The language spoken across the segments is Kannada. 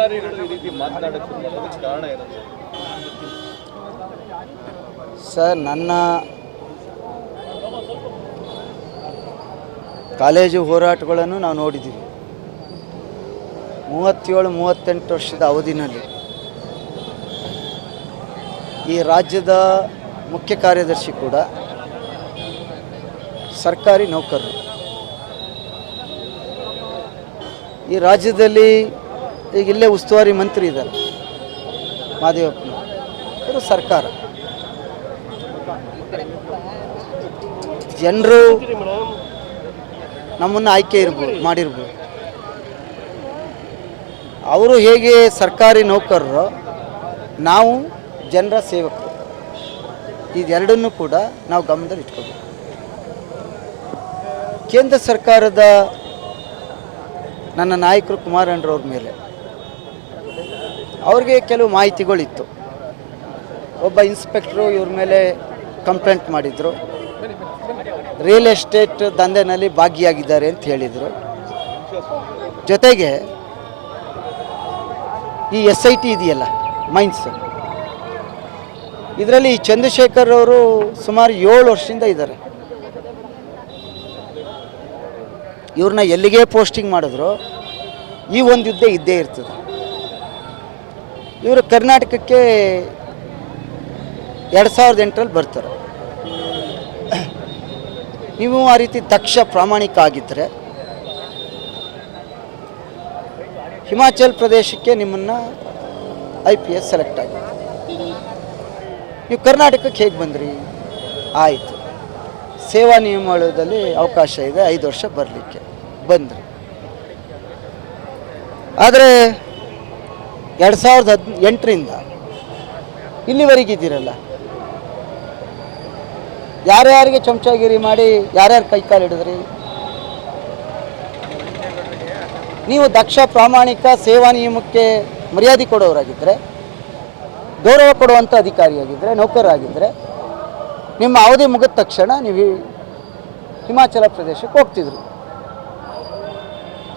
ಮಾತನಾಡಕ್ಕೆ ರೀತಿ ಮಾತನಾಡಕ್ಕೆ ಕಾರಣ ಇರುತ್ತೆ ಸರ್, ನನ್ನ ಕಾಲೇಜು ಹೋರಾಟಗಳನ್ನು ನಾವು ನೋಡಿದ್ದೀವಿ. ಮೂವತ್ತೇಳು, ಮೂವತ್ತೆಂಟು ವರ್ಷದ ಅವಧಿನಲ್ಲಿ ಈ ರಾಜ್ಯದ ಮುಖ್ಯ ಕಾರ್ಯದರ್ಶಿ ಕೂಡ ಸರ್ಕಾರಿ ನೌಕರರು. ಈ ರಾಜ್ಯದಲ್ಲಿ ಈಗ ಇಲ್ಲೇ ಉಸ್ತುವಾರಿ ಮಂತ್ರಿ ಇದ್ದಾರೆ. ಮಾದೇವಪ್ಪನ ಇವರು ಸರ್ಕಾರ. ಜನರು ನಮ್ಮನ್ನು ಆಯ್ಕೆ ಇರ್ಬೋದು, ಮಾಡಿರ್ಬೋದು. ಅವರು ಹೇಗೆ ಸರ್ಕಾರಿ ನೌಕರರು, ನಾವು ಜನರ ಸೇವಕರು. ಇದೆರಡನ್ನೂ ಕೂಡ ನಾವು ಗಮನದಲ್ಲಿ ಇಟ್ಕೋಬೇಕು. ಕೇಂದ್ರ ಸರ್ಕಾರದ ನನ್ನ ನಾಯಕರು ಕುಮಾರಣ್ಣರವ್ರ ಮೇಲೆ ಅವ್ರಿಗೆ ಕೆಲವು ಮಾಹಿತಿಗಳಿತ್ತು. ಒಬ್ಬ ಇನ್ಸ್ಪೆಕ್ಟ್ರು ಇವ್ರ ಮೇಲೆ ಕಂಪ್ಲೇಂಟ್ ಮಾಡಿದರು. ರಿಯಲ್ ಎಸ್ಟೇಟ್ ದಂಧೆನಲ್ಲಿ ಭಾಗಿಯಾಗಿದ್ದಾರೆ ಅಂತ ಹೇಳಿದರು. ಜೊತೆಗೆ ಈ ಎಸ್ ಐ ಟಿ ಇದೆಯಲ್ಲ ಮೈನ್ಸ್ ಇದರಲ್ಲಿ ಚಂದ್ರಶೇಖರ್ ಅವರು ಸುಮಾರು ಏಳು ವರ್ಷದಿಂದ ಇದ್ದಾರೆ. ಇವ್ರನ್ನ ಎಲ್ಲಿಗೆ ಪೋಸ್ಟಿಂಗ್ ಮಾಡಿದ್ರು, ಈ ಒಂದು ಯುದ್ಧ ಇದ್ದೇ ಇರ್ತದೆ. ಇವರು ಕರ್ನಾಟಕಕ್ಕೆ ಎರಡು ಸಾವಿರದ ಎಂಟರಲ್ಲಿ ಬರ್ತಾರೆ. ನೀವು ಆ ರೀತಿ ದಕ್ಷ ಪ್ರಾಮಾಣಿಕ ಆಗಿದ್ದರೆ ಹಿಮಾಚಲ್ ಪ್ರದೇಶಕ್ಕೆ ನಿಮ್ಮನ್ನು ಐ ಪಿ ಎಸ್ ಸೆಲೆಕ್ಟ್ ಆಗಿದೆ. ನೀವು ಕರ್ನಾಟಕಕ್ಕೆ ಹೇಗೆ ಬಂದ್ರಿ? ಆಯಿತು. ಸೇವಾ ನಿಯಮಾವಳಿಯಲ್ಲಿ ಅವಕಾಶ ಇದೆ, ಐದು ವರ್ಷ ಬರಲಿಕ್ಕೆ ಬಂದ್ರಿ. ಆದರೆ ಎರಡು ಸಾವಿರದ ಹದ್ ಎಂಟರಿಂದ ಇಲ್ಲಿವರೆಗಿದ್ದೀರಲ್ಲ ಯಾರ್ಯಾರಿಗೆ ಚಮಚಾಗಿರಿ ಮಾಡಿ ಯಾರ್ಯಾರು ಕೈ ಕಾಲು ಹಿಡಿದ್ರಿ? ನೀವು ದಕ್ಷ ಪ್ರಾಮಾಣಿಕ ಸೇವಾ ನಿಯಮಕ್ಕೆ ಮರ್ಯಾದೆ ಕೊಡೋರಾಗಿದ್ದರೆ ಗೌರವ ಕೊಡುವಂಥ ಅಧಿಕಾರಿಯಾಗಿದ್ದರೆ ನೌಕರರಾಗಿದ್ದರೆ ನಿಮ್ಮ ಅವಧಿ ಮುಗಿದ ತಕ್ಷಣ ನೀವು ಹಿಮಾಚಲ ಪ್ರದೇಶಕ್ಕೆ ಹೋಗ್ತಿದ್ರು.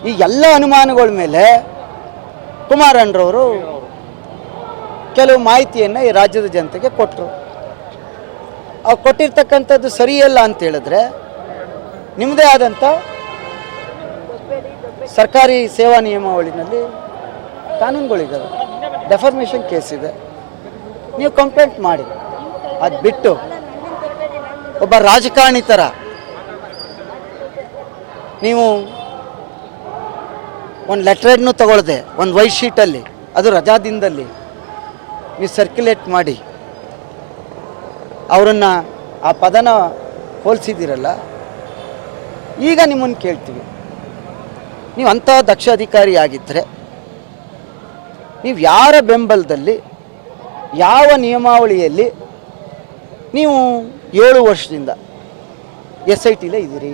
ಈ ಎಲ್ಲ ಅನುಮಾನಗಳ ಮೇಲೆ ಕುಮಾರಣ್ಣರವರು ಕೆಲವು ಮಾಹಿತಿಯನ್ನು ಈ ರಾಜ್ಯದ ಜನತೆಗೆ ಕೊಟ್ಟರು. ಅವ್ರು ಕೊಟ್ಟಿರ್ತಕ್ಕಂಥದ್ದು ಸರಿಯಲ್ಲ ಅಂತ ಹೇಳಿದ್ರೆ ನಿಮ್ಮದೇ ಆದಂಥ ಸರ್ಕಾರಿ ಸೇವಾ ನಿಯಮಾವಳಿನಲ್ಲಿ ಕಾನೂನುಗಳಿದ್ದಾವೆ ಡೆಫರ್ಮೇಷನ್ ಕೇಸ್ ಇದೆ. ನೀವು ಕಂಪ್ಲೇಂಟ್ ಮಾಡಿ. ಅದು ಬಿಟ್ಟು ಒಬ್ಬ ರಾಜಕಾರಣಿ ಥರ ನೀವು ಒಂದು ಲೆಟ್ರೇಡ್ನು ತಗೊಳ್ಳದೆ ಒಂದು ವೈಟ್ ಶೀಟಲ್ಲಿ ಅದು ರಜಾದಿನದಲ್ಲಿ ನೀವು ಸರ್ಕ್ಯುಲೇಟ್ ಮಾಡಿ. ಅವರನ್ನು ಆ ಪದನ ಹೋಲಿಸಿದ್ದೀರಲ್ಲ ಈಗ ನಿಮ್ಮನ್ನು ಕೇಳ್ತೀವಿ. ನೀವು ಅಂಥ ದಕ್ಷ ಅಧಿಕಾರಿ ಆಗಿದ್ದರೆ ನೀವು ಯಾರ ಬೆಂಬಲದಲ್ಲಿ, ಯಾವ ನಿಯಮಾವಳಿಯಲ್ಲಿ ನೀವು ಏಳು ವರ್ಷದಿಂದ ಎಸ್ ಐ ಟಿಲೇ ಇದ್ದೀರಿ?